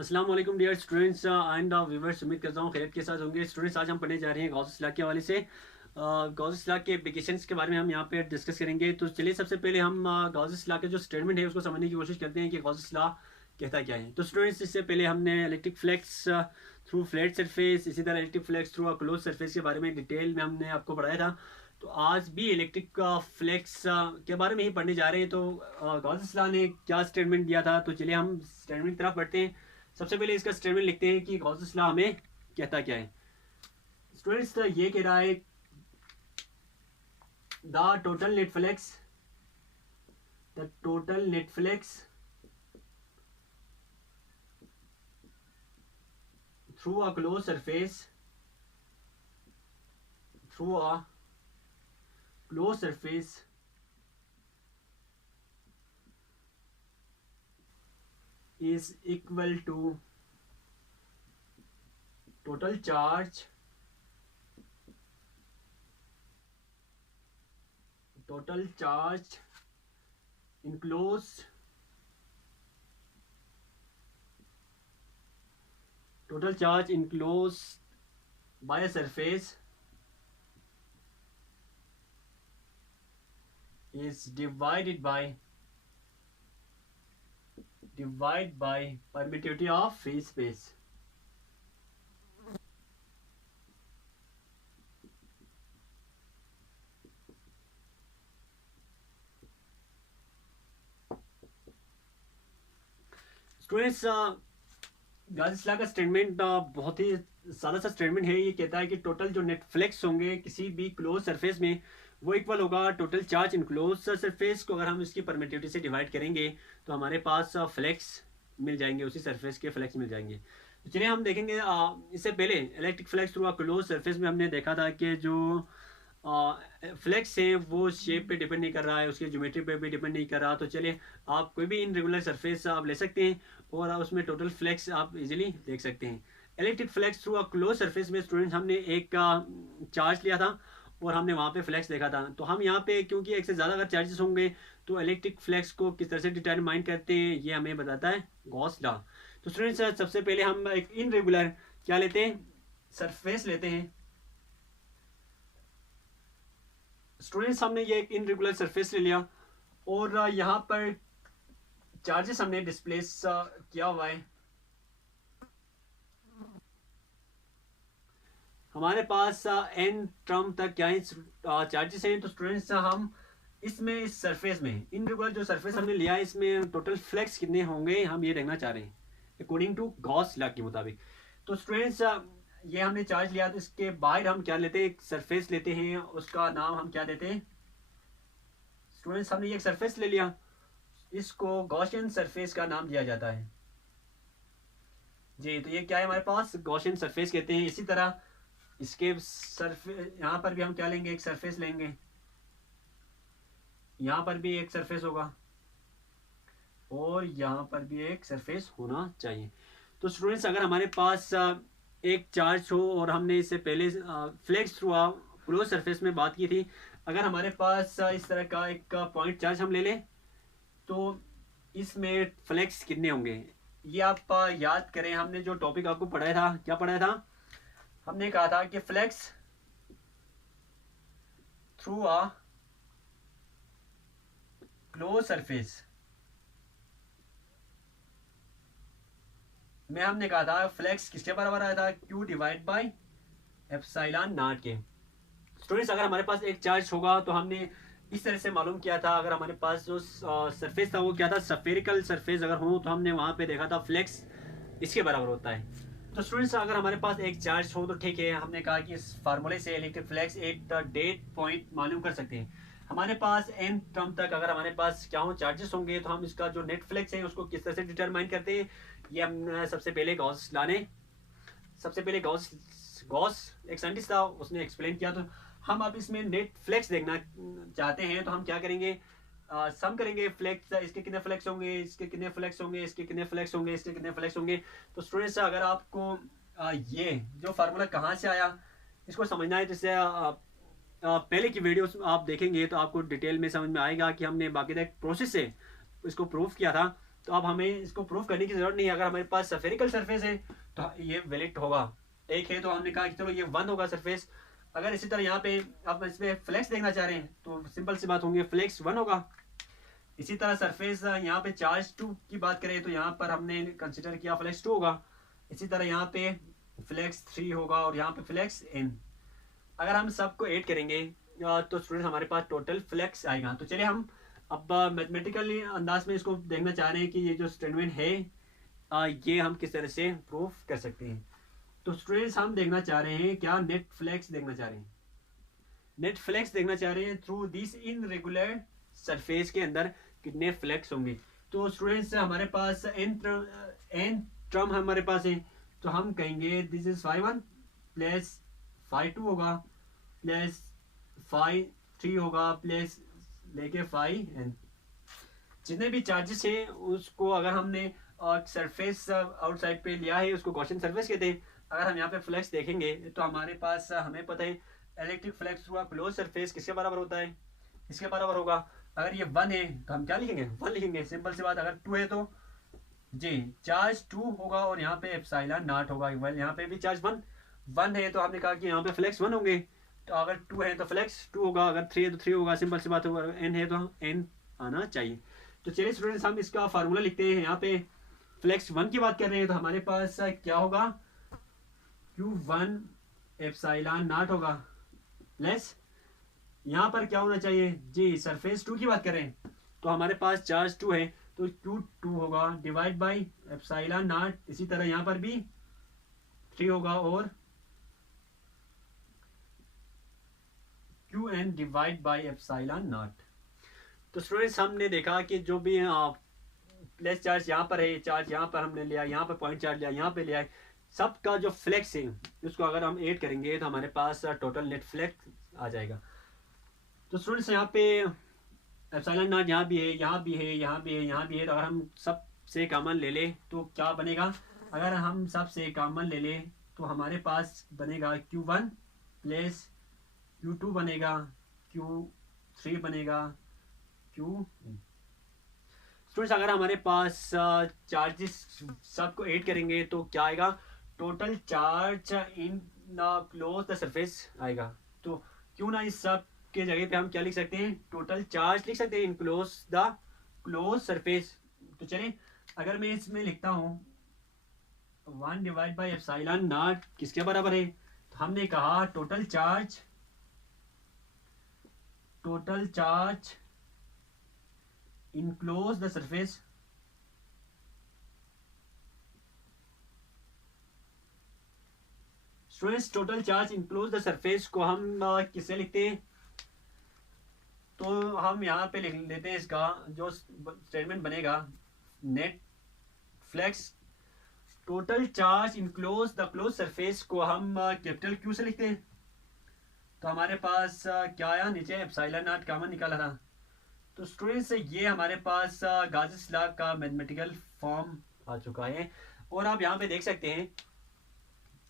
अस्सलाम वालेकुम dear students and viewers. उम्मीद करता हूँ खैरियत के साथ होंगे। स्टूडेंट्स, आज हम पढ़ने जा रहे हैं गॉसिस लॉ के हवाले से। गॉसिस लॉ के एप्लीकेशंस के बारे में हम यहाँ पे डिस्कस करेंगे। तो चलिए सबसे पहले हम गॉसिस लॉ के जो स्टेटमेंट है उसको समझने की कोशिश करते हैं कि गॉसिस लॉ कहता क्या है। तो स्टूडेंट्स, इससे पहले हमने electric flux through flat surface, इसी तरह electric flux through a close surface के बारे में डिटेल में हमने आपको पढ़ाया था। तो आज भी इलेक्ट्रिक फ्लक्स के बारे में ही पढ़ने जा रहे हैं। तो गॉसिस लॉ ने क्या स्टेटमेंट दिया था, तो चलिए हम स्टेटमेंट की तरफ बढ़ते हैं। सबसे पहले इसका स्टेटमेंट लिखते हैं कि गॉसिस लॉ हमें कहता क्या है। स्टूडेंट्स, ये कह रहा है the total net flux through a close surface is equal to total charge enclosed by a surface is divided by permittivity of free space. Students, Gauss's law का स्टेटमेंट बहुत ही सादा सा स्टेटमेंट है। ये कहता है कि टोटल जो नेट फ्लक्स होंगे किसी भी क्लोज सरफेस में वो इक्वल होगा total charge in close surface को। अगर हम इसकी परमिटिविटी से डिवाइड करेंगे तो हमारे पास फ्लक्स मिल जाएंगे, उसी सरफेस के फ्लक्स मिल जाएंगे। तो चलिए हम देखेंगे। इससे पहले electric flux through a close surface में हमने देखा था कि जो फ्लक्स है वो शेप पे डिपेंड नहीं कर रहा है, उसके ज्योमेट्री पे भी डिपेंड नहीं कर रहा। तो चलिए आप कोई भी इनरेगुलर सरफेस आप ले सकते हैं और उसमें टोटल फ्लक्स आप इजीली देख सकते हैं। Electric flux through a close surface में स्टूडेंट्स हमने एक चार्ज लिया था और हमने वहाँ पे फ्लक्स देखा था। तो हम यहाँ पे क्योंकि एक से ज़्यादा अगर चार्जेस होंगे तो इलेक्ट्रिक फ्लक्स को किस तरह से डिटरमाइन करते हैं ये हमें बताता है गॉस लॉ। तो स्टूडेंट्स, सबसे पहले हम एक इनरेगुलर क्या लेते हैं, सरफेस लेते हैं। स्टूडेंट्स, हमने ये एक इनरेगुलर सरफेस ले लिया और यहाँ पर चार्जेस हमने डिस्प्लेस किया हुआ है। हमारे पास एन टर्म तक क्या है चार्जेस हैं। तो स्टूडेंट्स, हम इसमें इस सरफेस में इनरेगुलर जो सरफेस हमने लिया है इसमें टोटल फ्लक्स कितने होंगे हम ये देखना चाह रहे हैं अकॉर्डिंग टू गॉस लॉ के मुताबिक। तो स्टूडेंट्स, ये हमने चार्ज लिया तो इसके बाहर हम क्या लेते हैं, एक सरफेस लेते हैं, उसका नाम हम क्या देते हैं। स्टूडेंट्स, हमने ये एक सरफेस ले लिया, इसको गॉसियन सरफेस का नाम दिया जाता है जी। तो ये क्या है, हमारे पास गॉसियन सरफेस कहते हैं। इसी तरह इसके सरफेस यहाँ पर भी हम क्या लेंगे, एक सरफेस लेंगे, यहाँ पर भी एक सरफेस होगा और यहाँ पर भी एक सरफेस होना चाहिए। तो स्टूडेंट्स, अगर हमारे पास एक चार्ज हो और हमने इससे पहले फ्लक्स थ्रू क्लोज सरफेस में बात की थी, अगर हमारे पास इस तरह का एक पॉइंट चार्ज हम ले लें तो इसमें फ्लक्स कितने होंगे ये आप याद करें। हमने जो टॉपिक आपको पढ़ाया था, क्या पढ़ाया था, हमने कहा था कि flux through a close surface में हमने कहा था फ्लक्स किसके बराबर आया था, Q divide by epsilon not के। स्टूडेंट्स, अगर हमारे पास एक चार्ज होगा तो हमने इस तरह से मालूम किया था, अगर हमारे पास जो सरफेस था वो क्या था, स्फेरिकल सरफेस अगर हो तो हमने वहाँ पे देखा था फ्लक्स इसके बराबर होता है। तो स्टूडेंट्स, अगर हमारे पास एक चार्ज हो तो ठीक है, हमने कहा कि इस फार्मूले से इलेक्ट्रिक फ्लक्स एक डेट पॉइंट मालूम कर सकते हैं। हमारे पास एन टर्म तक अगर हमारे पास क्या हो चार्जेस होंगे तो हम इसका जो नेट फ्लक्स है उसको किस तरह से डिटरमाइन करते हैं, ये हम सबसे पहले गॉस एक साइंटिस्ट था उसने एक्सप्लेन किया। तो हम अब इसमें नेट फ्लक्स देखना चाहते हैं तो हम क्या करेंगे, सम करेंगे फ्लक्स, इसके कितने फ्लक्स होंगे, इसके कितने फ्लक्स होंगे, इसके कितने फ्लक्स होंगे, इसके कितने फ्लक्स होंगे। तो स्टूडेंट्स, अगर आपको ये जो फार्मूला कहाँ से आया इसको समझना है, जैसे पहले की वीडियोस आप देखेंगे तो आपको डिटेल में समझ में आएगा कि हमने बाकायदा एक प्रोसेस से इसको प्रूव किया था तो अब हमें इसको प्रूफ करने की जरूरत नहीं है। अगर हमारे पास स्फेरिकल सरफेस है तो ये वैलिड होगा। एक है तो हमने कहा कि चलो ये 1 होगा सरफेस। अगर इसी तरह यहाँ पे आप इसमें फ्लेक्स देखना चाह रहे हैं तो सिंपल सी बात होंगी, फ्लेक्स 1 होगा। इसी तरह सरफेस यहाँ पे चार्ज 2 की बात करें तो यहाँ पर हमने कंसिडर किया फ्लेक्स 2 होगा। इसी तरह यहाँ पे फ्लेक्स 3 होगा और यहाँ पे फ्लेक्स n। अगर हम सबको ऐड करेंगे तो स्टूडेंट हमारे पास टोटल फ्लेक्स आएगा। तो चलिए हम अब मैथमेटिकली अंदाज में इसको देखना चाह रहे हैं कि ये जो स्टेटमेंट है ये हम किस तरह से प्रूफ कर सकते हैं। तो स्टूडेंट्स हम देखना चाह रहे हैं क्या, नेट फ्लेक्स देखना चाह रहे हैं। नेट फ्लेक्स देखना चाह रहे हैं through this in regular surface के अंदर कितने फ्लेक्स होंगे। तो स्टूडेंट्स हमारे पास n टर्म हमारे पास है, तो हम कहेंगे दिस इज φ1 प्लस φ2 होगा प्लस φ3 होगा प्लस लेके φn। जितने भी चार्जेस हैं उसको अगर हमने सरफेस आउटसाइड पे लिया है उसको गॉसियन सरफेस कहते हैं। अगर हम यहाँ पे फ्लेक्स देखेंगे तो हमारे पास हमें पता है इलेक्ट्रिक फ्लेक्स हुआ क्लोज सरफेस किसके बराबर होता है, इसके बराबर होगा। अगर ये 1 है तो हम क्या लिखेंगे, 1 लिखेंगे, सिंपल सी बात। अगर 2 है तो जी चार्ज 2 होगा और यहाँ पे एप्सिलॉन नॉट होगा। यहाँ पे भी चार्ज 1 है तो हमने कहा कि यहाँ पे फ्लेक्स 1 होंगे। तो अगर 2 है तो फ्लेक्स 2 होगा, अगर 3 है तो 3 होगा, सिंपल सी बात होगा। n है तो n आना चाहिए। तो चलिए स्टूडेंट्स हम इसका फार्मूला लिखते हैं। यहाँ पे फ्लेक्स 1 की बात कर रहे हैं तो हमारे पास क्या होगा, Q1 एप्सिलॉन नॉट होगा प्लस यहाँ पर क्या होना चाहिए जी, सरफेस 2 की बात करें तो हमारे पास चार्ज 2 है तो Q2 होगा डिवाइड बाई एप्सिलॉन नॉट। इसी तरह यहाँ पर भी 3 होगा और Qn divide by epsilon not. तो स्टूडेंट्स हमने देखा कि जो भी प्लस चार्ज यहाँ पर है, चार्ज यहाँ पर हमने लिया, यहाँ पर पॉइंट चार्ज लिया, यहाँ पे लिया है, सबका जो फ्लेक्स है उसको अगर हम ऐड करेंगे तो हमारे पास टोटल नेट फ्लेक्स आ जाएगा। तो स्टूडेंट्स यहाँ पे एप्सिलॉन नॉट यहाँ भी है, यहाँ भी है, यहाँ भी है, यहाँ भी है। तो अगर हम सब से कॉमन ले लें तो क्या बनेगा, अगर हम सब से कॉमन ले लें तो हमारे पास बनेगा Q1 प्लस Q2 बनेगा, Q3 बनेगा, Q। स्टूडेंट्स अगर हमारे पास चार्जेस सबको ऐड करेंगे तो क्या आएगा, total charge in close the surface आएगा। तो क्यों ना इस सब के जगह पे हम क्या लिख सकते हैं, टोटल चार्ज लिख सकते हैं इन क्लोज द क्लोज सरफेस। तो चलिए अगर मैं इसमें लिखता हूँ 1 डिवाइड बाई एप्सिलॉन नॉट किसके बराबर है, तो हमने कहा total charge enclose the surface students, total charge enclose the surface को हम किससे लिखते हैं, तो हम यहाँ पे लिख लेते हैं इसका जो स्टेटमेंट बनेगा, net flux total charge enclose the close surface को हम कैपिटल Q से लिखते हैं। तो हमारे पास क्या आया, नीचे एप्सिलॉन नॉट कॉमन निकाला था। तो स्टूडेंट्स ये हमारे पास गाउस लॉ का मैथमेटिकल फॉर्म आ चुका है। और आप यहाँ पे देख सकते हैं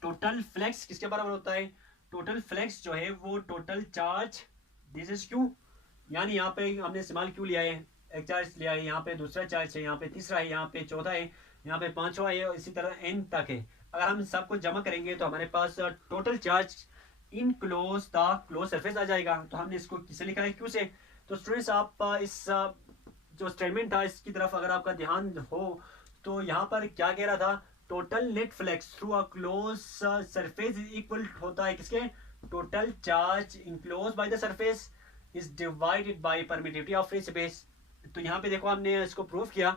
टोटल फ्लेक्स किसके बराबर होता है, टोटल फ्लेक्स जो है वो total charge this is Q, यानी यहाँ पे हमने इस्तेमाल Q लिया है, एक चार्ज लिया है, यहाँ पे दूसरा चार्ज है, यहाँ पे तीसरा है, यहाँ पे चौथा है, यहाँ पे पांचवा है और इसी तरह n तक है। अगर हम सबको जमा करेंगे तो हमारे पास total charge in close the close surface आ जाएगा। तो हमने इसको किससे लिखा है, Q से। तो स्टूडेंट्स आप इस जो स्टेटमेंट था इसकी तरफ अगर आपका ध्यान हो तो यहाँ पर क्या कह रहा था, total net flux through a close surface is equal होता है किसके, total charge enclose by the surface is divided by permittivity of free space. तो यहाँ पे देखो हमने इसको प्रूव किया,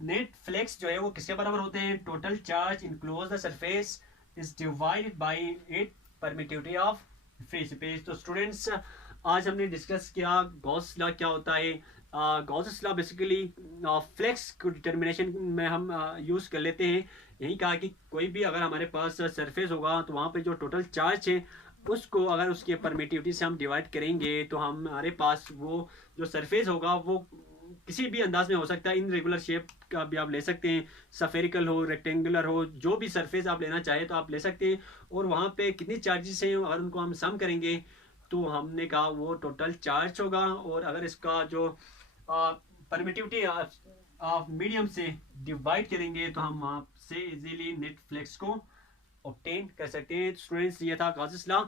नेट फ्लेक्स जो है वो किसके बराबर होते हैं, total charge enclose the surface is divided bye it permittivity of free space. तो स्टूडेंट्स आज हमने डिस्कस किया गॉस लॉ क्या होता है। गॉस लॉ बेसिकली फ्लेक्स को डिटर्मिनेशन में हम यूज़ कर लेते हैं। यही कहा कि कोई भी अगर हमारे पास सरफेस होगा तो वहाँ पे जो टोटल चार्ज है उसको अगर उसके परमिटिविटी से हम डिवाइड करेंगे तो हमारे पास वो जो सरफेस होगा वो किसी भी अंदाज में हो सकता है, इन रेगुलर शेप का भी आप ले सकते हैं, सफेरिकल हो, रेक्टेंगुलर हो, जो भी सरफेस आप लेना चाहे तो आप ले सकते हैं। और वहाँ पे कितनी चार्जेस हैं अगर उनको हम सम करेंगे तो हमने कहा वो टोटल चार्ज होगा। और अगर इसका जो परमिटिविटी मीडियम से डिवाइड करेंगे तो हम वहाँ से इजीली नेटफ्लिक्स को ऑब्टेन कर सकते हैं। स्टूडेंट्स, ये था गाजिस लॉ।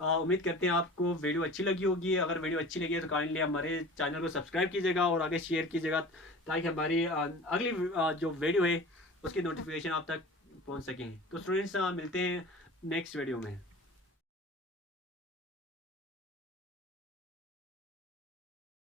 उम्मीद करते हैं आपको वीडियो अच्छी लगी होगी। अगर वीडियो अच्छी लगी है तो काइंडली हमारे चैनल को सब्सक्राइब कीजिएगा और आगे शेयर कीजिएगा, ताकि हमारी अगली जो वीडियो है उसकी नोटिफिकेशन आप तक पहुंच सकें। तो स्टूडेंट्स, मिलते हैं नेक्स्ट वीडियो में।